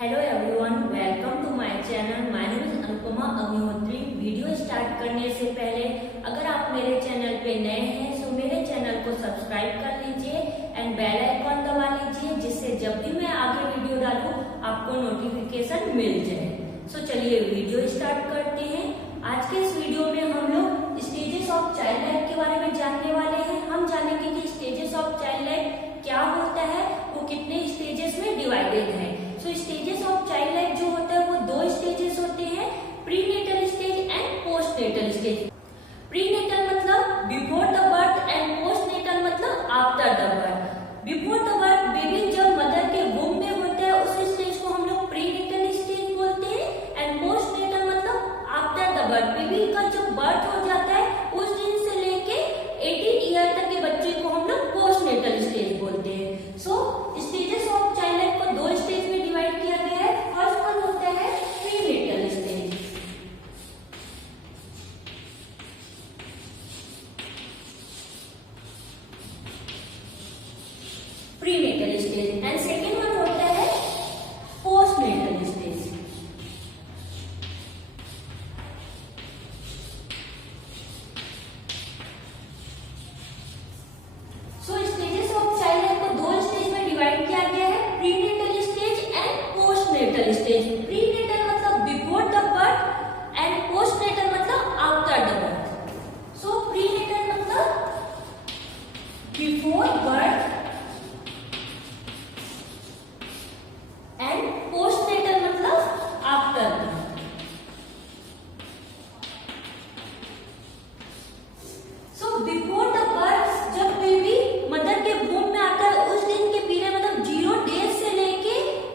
Hello everyone, welcome to my channel. My name is Anupama Agnihotri. Video start करने से पहले अगर आप मेरे चैनल पे नए हैं तो मेरे चैनल को सब्सक्राइब कर लीजिए एंड बेल आइकॉन दबा लीजिए, जिससे जब भी मैं आगे वीडियो डालूं आपको नोटिफिकेशन मिल जाए। सो चलिए वीडियो स्टार्ट करते हैं। आज के इस वीडियो में हम लोग स्टेजेस ऑफ चाइल्ड लाइफ के बारे में जानने वाले हैं। हम जानेंगे कि स्टेजेस ऑफ चाइल्ड लाइफ क्या होता है, वो कितने स्टेजेस में डिवाइडेड है। So stages of child life जो होता है वो दो स्टेजेस होते हैं, prenatal stage and postnatal stage. Prenatal मतलब before the birth and postnatal मतलब after the birth. Before the birth baby जब मदर के वूम्ब में होता है उस स्टेज को हम लोग प्रीनेटल स्टेज बोलते हैं। एंड पोस्टनेटल मतलब आफ्टर द बर्थ, बेबी का जब बर्थ हो जाता है उस दिन से लेके 18 ईयर तक के बच्चे को हम लोग पोस्टनेटल स्टेज बोलते हैं। सो स्टेजेस ऑफ चाइल्ड लाइफ को दो स्टेज में डिवाइड किया गया है। फर्स्ट वन होता है prenatal stage. Prenatal stage and second one होता है postnatal stage. So stages of child life को दो स्टेज में डिवाइड किया गया है, prenatal stage and postnatal stage. Prenatal मतलब before the birth and postnatal मतलब after the birth. So prenatal मतलब बिफोर बर्थ एंड पोस्टनेटल मतलब after birth. So before the birth जब बेबी मदर के वूम्ब में आता है उस दिन के पीरियड मतलब 0 डेज से लेके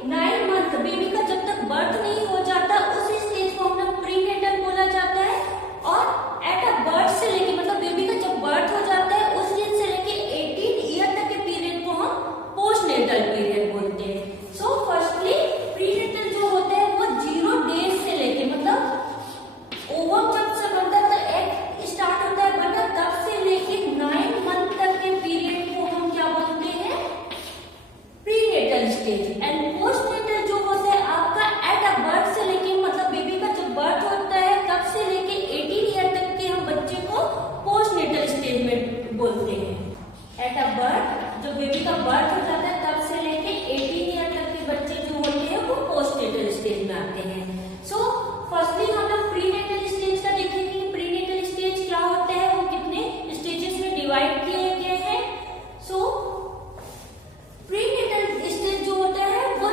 9 मंथ, बेबी का जब तक बर्थ नहीं हो जाता उस स्टेज को हम लोग प्रीनेटल बोला जाता है। और एट अ बर्थ से लेके मतलब बेबी का जब बर्थ हो जाता है उस दिन से लेके 18 ईयर तक के पीरियड को हम पोस्टनेटल पीरियड बोलते हैं। सो फर्स्टली प्रीनेटल जो होता है वो 0 डेज से लेके मतलब ओवम जब से बनता है तो एग स्टार्ट होता है बनना तब से लेके 9 मंथ तक के पीरियड को हम क्या बोलते हैं, प्रीनेटल स्टेज। एंड पोस्टनेटल जो होता है आपका एट अ बर्थ से लेके मतलब बेबी का जब बर्थ होता है तब से लेके 18 ईयर तक के हम बच्चे को पोस्टनेटल स्टेज में बोलते हैं। एट अ बर्थ जब बेबी का बर्थ हो जाता है तब से लेके 18 ईयर तक के बच्चे जो होते हैं वो पोस्टनेटल स्टेज में आते हैं। सो फर्स्टली हम लोग प्रीनेटल स्टेज का देखेंगे। प्रीनेटल स्टेज क्या होता है, वो कितने स्टेजेस में डिवाइड किए गए हैं। सो प्रीनेटल स्टेज जो होता है वो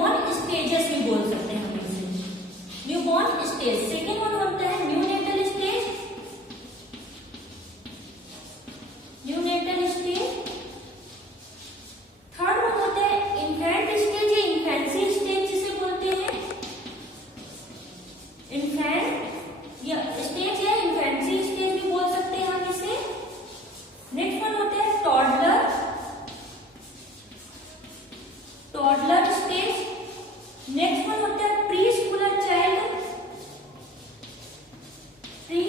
न्यूबॉर्न स्टेजेस भी बोल सकते हैं हम इसे। न्यूबॉर्न स्टेज, सेकेंड वन होता है neonatal stage, neonatal stage. Third one होता है इन्फेंट स्टेज या इन्फेंसी स्टेज जिसे बोलते हैं, इन्फेंट या स्टेज या इन्फेंसी स्टेज भी बोल सकते हैं हम इसे। नेक्स्ट वन होता है toddler, toddler stage. Next one होता है pre schooler child, pre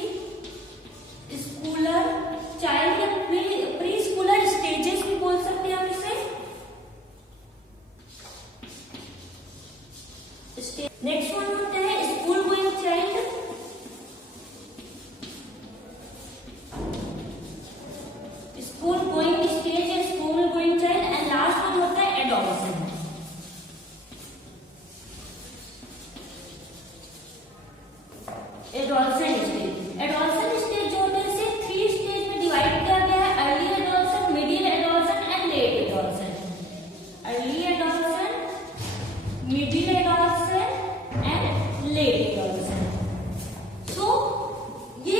schooler child या प्री स्कूलर स्टेजेस भी बोल सकते हैं हम इसे। नेक्स्ट वन होता है school going child, school going stage या school going child. And last one होता है adolescent, adolescent stage. Adolescent stage जो होता है इसे 3 स्टेज में डिवाइड किया गया है, early adolescent, middle adolescent and late adolescent. Early adolescent, middle adolescent and late adolescent. So ये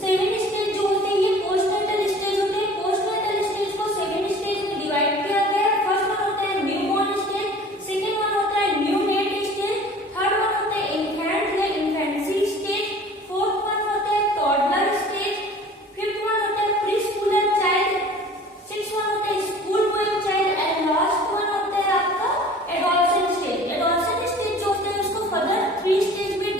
7 स्टेज जो होते हैं ये पोस्टनेटल स्टेज होते हैं। पोस्टनेटल स्टेज को 7 स्टेज में डिवाइड किया गया है। फर्स्ट वन होता है न्यूबॉर्न स्टेज, सेकेंड वन होता है न्यूनेट स्टेज, थर्ड वन होता है इन्फेंट या इन्फेंसी स्टेज, फोर्थ वन होता है टॉडलर स्टेज, फिफ्थ वन होता है pre schooler child, sixth one होता है school going child and last one होता है आपका एडोलसेंट स्टेज। एडोलसेंट स्टेज जो होता है उसको फर्दर 3 स्टेज में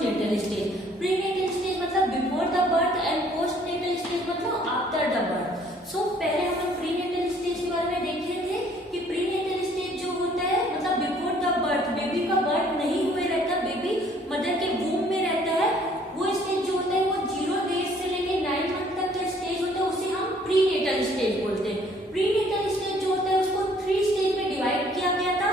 पोस्टनेटल स्टेज। प्रीनेटल स्टेज मतलब before the birth and postnatal stage मतलब आफ्टर द बर्थ। सो पहले हम प्रीनेटल स्टेज के बारे में देखे थे कि प्रीनेटल स्टेज जो होता है मतलब बिफोर द बर्थ, बेबी का बर्थ नहीं हुए रहता, बेबी मदर के वूम में रहता है, वो स्टेज जो होता है वो 0 डेज से लेके 9 मंथ तक का स्टेज होता है, उसे हम प्रीनेटल स्टेज बोलते हैं। प्रीनेटल स्टेज जो होता है उसको 3 स्टेज में डिवाइड किया गया था,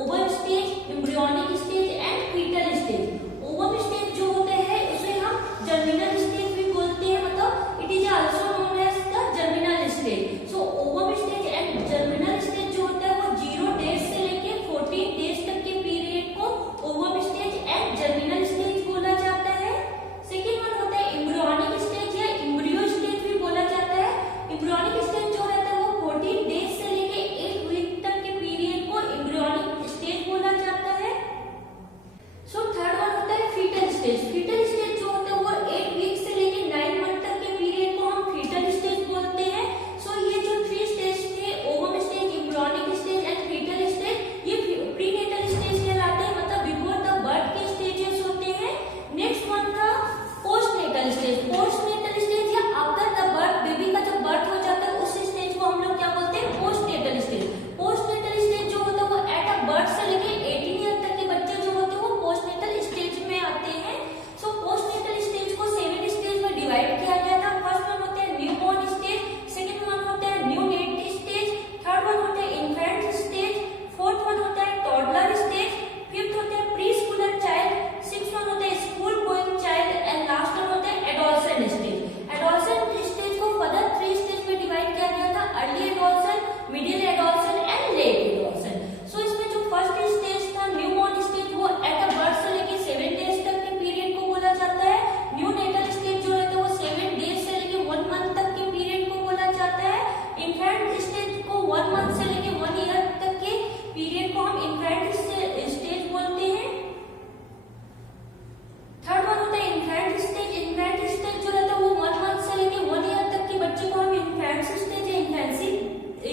ovum stage, embryonic stage and foetal stage. Ovum stage जो होता है उसे हम जर्मिनल स्टेज भी बोलते हैं, मतलब it is also known as the germinal stage. So ovum stage and germinal stage जो होता है वो 0 डेज से लेके 14 डेज तक के पीरियड को ovum stage and germinal stage बोला जाता है। सेकेंड वन होता है एम्ब्रियोनिक स्टेज या एम्ब्रियो स्टेज भी बोला जाता है। एम्ब्रियोनिक स्टेज जो रहता है वो 14 डेज से लेके 8 वीक तक के पीरियड को एम्ब्रियोनिक स्टेज बोला जाता है। सो थर्ड वन होता है फीटल स्टेज। फीटल स्टेज जो होता है वो 8 वीक से लेके 9 मंथ तक के पीरियड को हम फीटल स्टेज बोलते हैं। सो ये जो 3 स्टेज थे, ovum stage, embryonic stage and foetal stage, ये प्रीनेटल स्टेज कहलाते हैं, मतलब बिफोर द बर्थ के स्टेजेस होते हैं। नेक्स्ट वन था पोस्टनेटल स्टेज। पोस्टनेटल स्टेज या आफ्टर द बर्थ, बेबी का जब बर्थ हो जाता है उस स्टेज को हम लोग क्या बोलते हैं, पोस्टनेटल स्टेज। पोस्टनेटल स्टेज जो होता है वो एट अ बर्थ से लेके 18 ईयर तक के बच्चे जो होते हैं वो पोस्टनेटल स्टेज में आते हैं। सो पोस्टनेटल स्टेज को 7 स्टेज में डिवाइड किया गया था। फर्स्ट वन होता है न्यूबॉर्न स्टेज, सेकंड वन होता है new net stage, third one होता है इन्फेंट स्टेज, फोर्थ वन होता है टॉडलर स्टेज, फिफ्थ होता है pre schooler child, sixth one होता है school going child and last one होता है एडोलसेंट स्टेज। एडोलसेंट स्टेज को फर्दर 3 स्टेज में डिवाइड किया गया था, early adolescent, middle adolescent and late adolescent. So इसमें जो फर्स्ट स्टेज था न्यूबॉर्न स्टेज वो एट अ बर्थ से लेके 7 डेज तक के पीरियड को बोला जाता है। न्यू नेटल स्टेज जो रहता है वो 7 डेज से लेके 1 मंथ तक के पीरियड को बोला जाता है। इन्फेंट स्टेज को 1 मंथ से लेके 1 ईयर तक के पीरियड को हम इन्फेंट स्टेज बोलते हैं। थर्ड वन होता है इन्फेंट स्टेज। इन्फेंट स्टेज जो रहता है वो 1 मंथ से लेके 1 ईयर तक के बच्चे को हम इन्फेंट स्टेज या इन्फेंसी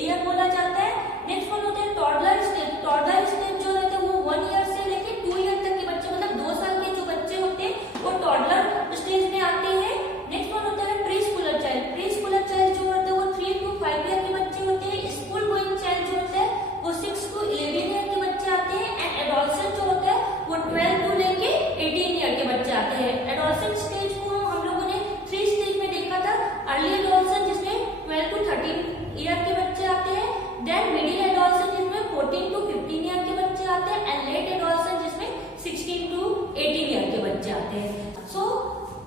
ईयर बोला जाता है। नेक्स्ट वन होता है टॉडलर स्टेज। टॉडलर स्टेज जो रहता है वो 1 ईयर से लेके 2 ईयर तक के बच्चे, मतलब 2 साल के जो बच्चे होते हैं वो टॉडलर स्टेज में आते हैं। नेक्स्ट वन होता है pre schooler child. Pre schooler child जो होता है वो 3 to 5 ईयर के बच्चे होते हैं। स्कूल गोइंग चाइल्ड जो होता है वो 6 to 11 ईयर के बच्चे आते हैं। एंड एडोलसेंट जो होता है वो 12 to लेके 18 ईयर के बच्चे आते हैं। एडोलसेंट स्टेज को हम लोगों ने 3 स्टेज में देखा था, अर्ली एडोलसेंट जिसमें 12 to 13 ईयर के बच्चे आते हैं, देन मिडिल एडोलसेंट जिसमें 14 to 15 ईयर के बच्चे आते हैं, एंड लेट एडोलसेंट जिसमें 16 to 18 ईयर के बच्चे आते हैं। सो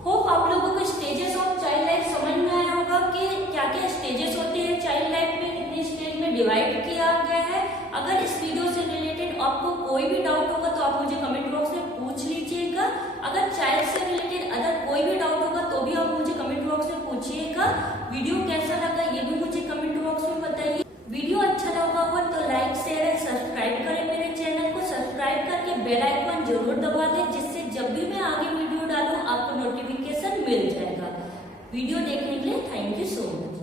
होप आप लोगों को स्टेजेस ऑफ चाइल्ड लाइफ समझ में आया होगा कि क्या क्या स्टेजेस होते हैं चाइल्ड लाइफ में, कितने स्टेज में डिवाइड किया गया है। अगर इस वीडियो से रिलेटेड आपको कोई भी डाउट होगा तो आप मुझे कमेंट बॉक्स में पूछ लीजिएगा। अगर चाइल्ड से रिलेटेड अदर कोई भी डाउट होगा तो भी आप मुझे कमेंट बॉक्स में पूछिएगा। वीडियो कैसा लगा ये भी मुझे कमेंट बॉक्स में बताइए। वीडियो अच्छा लगा हो तो लाइक, शेयर एंड सब्सक्राइब करें मेरे चैनल को। सब्सक्राइब करके बेल आइकन जरूर दबा दें, जिससे जब भी मैं आगे वीडियो डालूं आपको नोटिफिकेशन मिल जाएगा। वीडियो देखने के लिए थैंक यू सो मच।